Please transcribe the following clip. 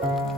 嗯。